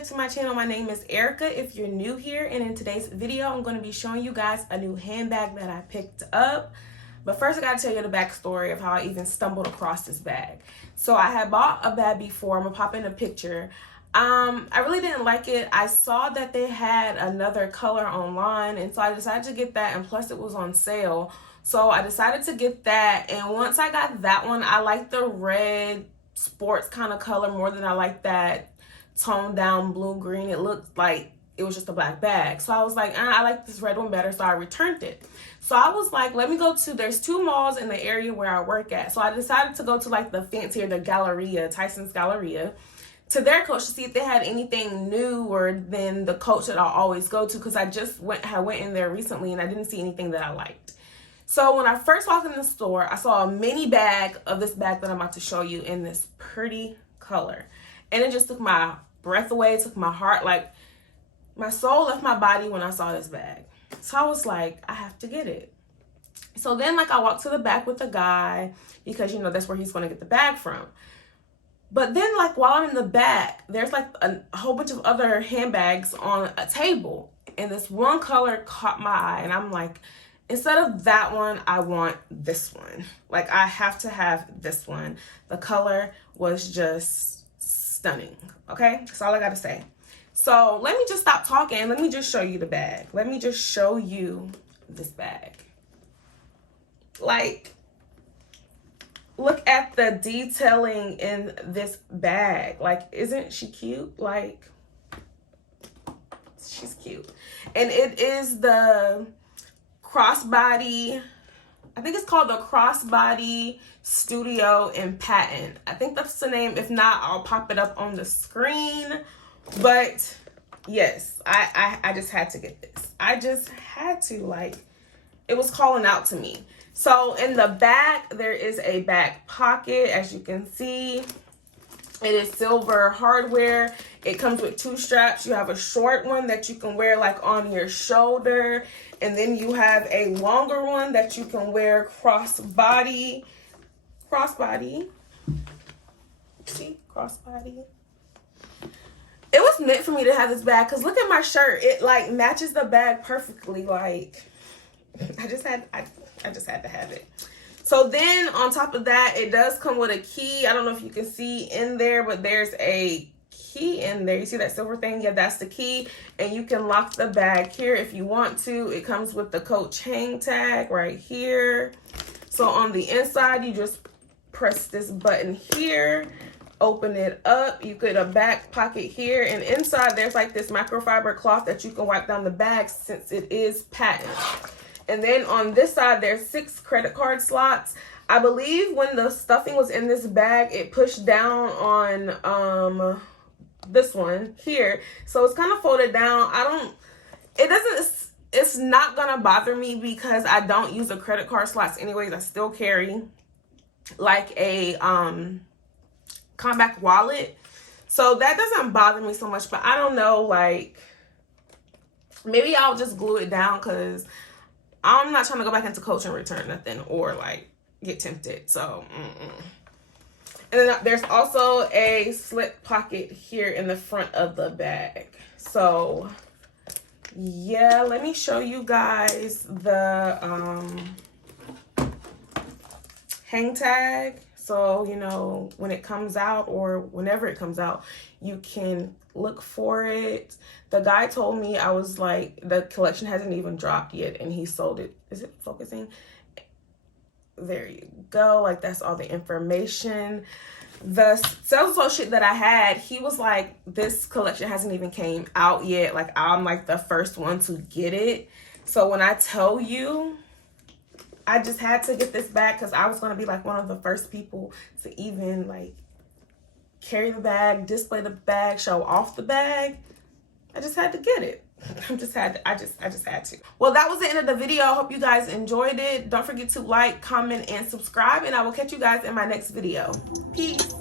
back to my channel. My name is Erica if you're new here, and in today's video I'm going to be showing you guys a new handbag that I picked up. But first I gotta tell you the backstory of how I even stumbled across this bag. So I had bought a bag before. I'm gonna pop in a picture. I really didn't like it. I saw that they had another color online, and so I decided to get that, and plus it was on sale. So I decided to get that, and once I got that one, I like the red sports kind of color more than I like that toned down blue green. It looked like it was just a black bag. So I was like, I like this red one better, so I returned it. So I was like, let me go to, there's two malls in the area where I work at. So I decided to go to like the fancier, the Galleria, Tyson's Galleria, to their Coach to see if they had anything newer than the Coach that I always go to, because I just went in there recently and I didn't see anything that I liked. So when I first walked in the store, I saw a mini bag of this bag that I'm about to show you in this pretty color. And it just took my breath away, took my heart, like my soul left my body when I saw this bag. So I was like, I have to get it. So then like I walked to the back with the guy because, you know, that's where he's going to get the bag from. But then like while I'm in the back, there's like a whole bunch of other handbags on a table. And this one color caught my eye, and I'm like, instead of that one, I want this one. Like I have to have this one. The color was just stunning. Okay, that's all I gotta say. So let me just stop talking. Let me just show you the bag. Let me just show you this bag. Like, look at the detailing in this bag. Like, isn't she cute? Like, she's cute. And it is the Crossbody, I think it's called the Crossbody Studio in Patent. I think that's the name. If not, I'll pop it up on the screen. But yes, I just had to get this. I just had to, like, it was calling out to me. So in the back, there is a back pocket, as you can see. It is silver hardware. It comes with two straps. You have a short one that you can wear like on your shoulder. And then you have a longer one that you can wear crossbody. Crossbody. See? Crossbody. It was meant for me to have this bag because look at my shirt. It like matches the bag perfectly. Like I just had to have it. So then on top of that, it does come with a key. I don't know if you can see in there, but there's a key in there. You see that silver thing? Yeah, that's the key. And you can lock the bag here if you want to. It comes with the Coach hang tag right here. So on the inside, you just press this button here, open it up. You get a back pocket here, and inside there's like this microfiber cloth that you can wipe down the bag since it is patent. And then on this side, there's 6 credit card slots. I believe when the stuffing was in this bag, it pushed down on this one here. So it's kind of folded down. It's not gonna bother me because I don't use the credit card slots anyways. I still carry like a compact wallet. So that doesn't bother me so much, but I don't know, like maybe I'll just glue it down because I'm not trying to go back into Coach and return nothing or like get tempted. So, And then there's also a slip pocket here in the front of the bag. So, yeah, let me show you guys the hang tag. So, you know, when it comes out or whenever it comes out, you can look for it. The guy told me, I was like, the collection hasn't even dropped yet and he sold it. Is it focusing? There you go. Like, that's all the information. The sales associate that I had, he was like, this collection hasn't even came out yet. Like, I'm like the first one to get it. So when I tell you, I just had to get this bag because I was going to be like one of the first people to even like carry the bag, display the bag, show off the bag. I just had to get it. I just had to. Well, that was the end of the video. I hope you guys enjoyed it. Don't forget to like, comment, and subscribe, and I will catch you guys in my next video. Peace.